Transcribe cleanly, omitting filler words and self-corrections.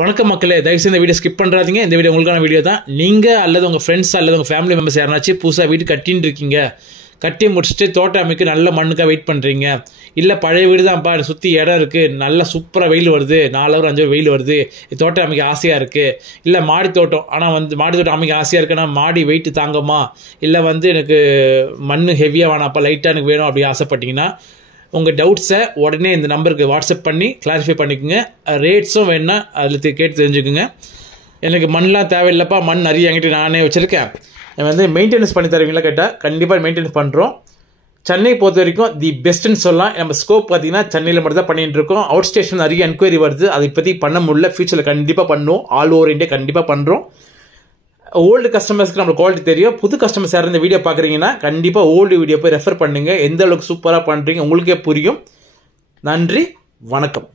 வணக்கம் மக்களே, தயவுசெய்து இந்த வீடியோ ஸ்கிப் பண்ணுறாதீங்க. இந்த வீடியோ உங்களுக்கான வீடியோ தான். நீங்கள் அல்லது உங்கள் ஃப்ரெண்ட்ஸ் அல்லது உங்கள் ஃபேமிலி மெம்பர்ஸ் யாருனாச்சும் புதுசாக வீடு கட்டின்னு இருக்கீங்க, கட்டி முடிச்சுட்டு தோட்டம் அமைக்க நல்ல மண்ணுக்காக வெயிட் பண்ணுறீங்க, இல்லை பழைய வீடு தான்ப்பா சுற்றி இடம் இருக்குது, நல்லா சூப்பராக வெயில் வருது, 4 hour 5 hour வெயில் வருது, தோட்டம் அமைக்க ஆசையாக இருக்குது, இல்லை மாடி தோட்டம் ஆனால் மாடி தோட்டம் அமைக்க ஆசையாக இருக்குன்னா மாடி வெயிட்டு தாங்கம்மா, இல்லை எனக்கு மண் ஹெவியாக வேணாப்பா லைட்டாக எனக்கு வேணும் அப்படி ஆசைப்பட்டீங்கன்னா உங்கள் டவுட்ஸை உடனே இந்த நம்பருக்கு வாட்ஸ்அப் பண்ணி கிளாரிஃபை பண்ணிக்கோங்க. ரேட்ஸும் வேணுன்னா அதில் கேட்டு தெரிஞ்சுக்குங்க. எனக்கு மண்ணெலாம் தேவையில்லைப்பா, மண் நிறைய என்கிட்ட நானே வச்சுருக்கேன், மெயின்டெனன்ஸ் பண்ணி தருவீங்களா கேட்டால் கண்டிப்பாக மெயின்டெனன்ஸ் பண்ணுறோம். சென்னை பொறுத்த வரைக்கும் தி பெஸ்ட்டுன்னு சொல்லலாம். நம்ம ஸ்கோப் பார்த்தீங்கன்னா சென்னையில் மட்டும் தான் பண்ணிகிட்டு இருக்கோம். அவுட் ஸ்டேஷன் நிறைய என்கொயரி வருது, அதை பற்றி பண்ண முடியல. ஃபியூச்சரில் கண்டிப்பாக பண்ணுவோம். ஆல் ஓவர் இந்தியா கண்டிப்பாக பண்ணுறோம். ஓல்டு கஸ்டமர்ஸ்க்கு நம்ம குவாலிட்டி தெரியும். புது கஸ்டமர்ஸ் யாரும் இந்த வீடியோ பார்க்குறீங்கன்னா கண்டிப்பாக ஓல்டு வீடியோ போய் ரெஃபர் பண்ணுங்கள். எந்த அளவுக்கு சூப்பராக பண்ணுறீங்க உங்களுக்கே புரியும். நன்றி, வணக்கம்.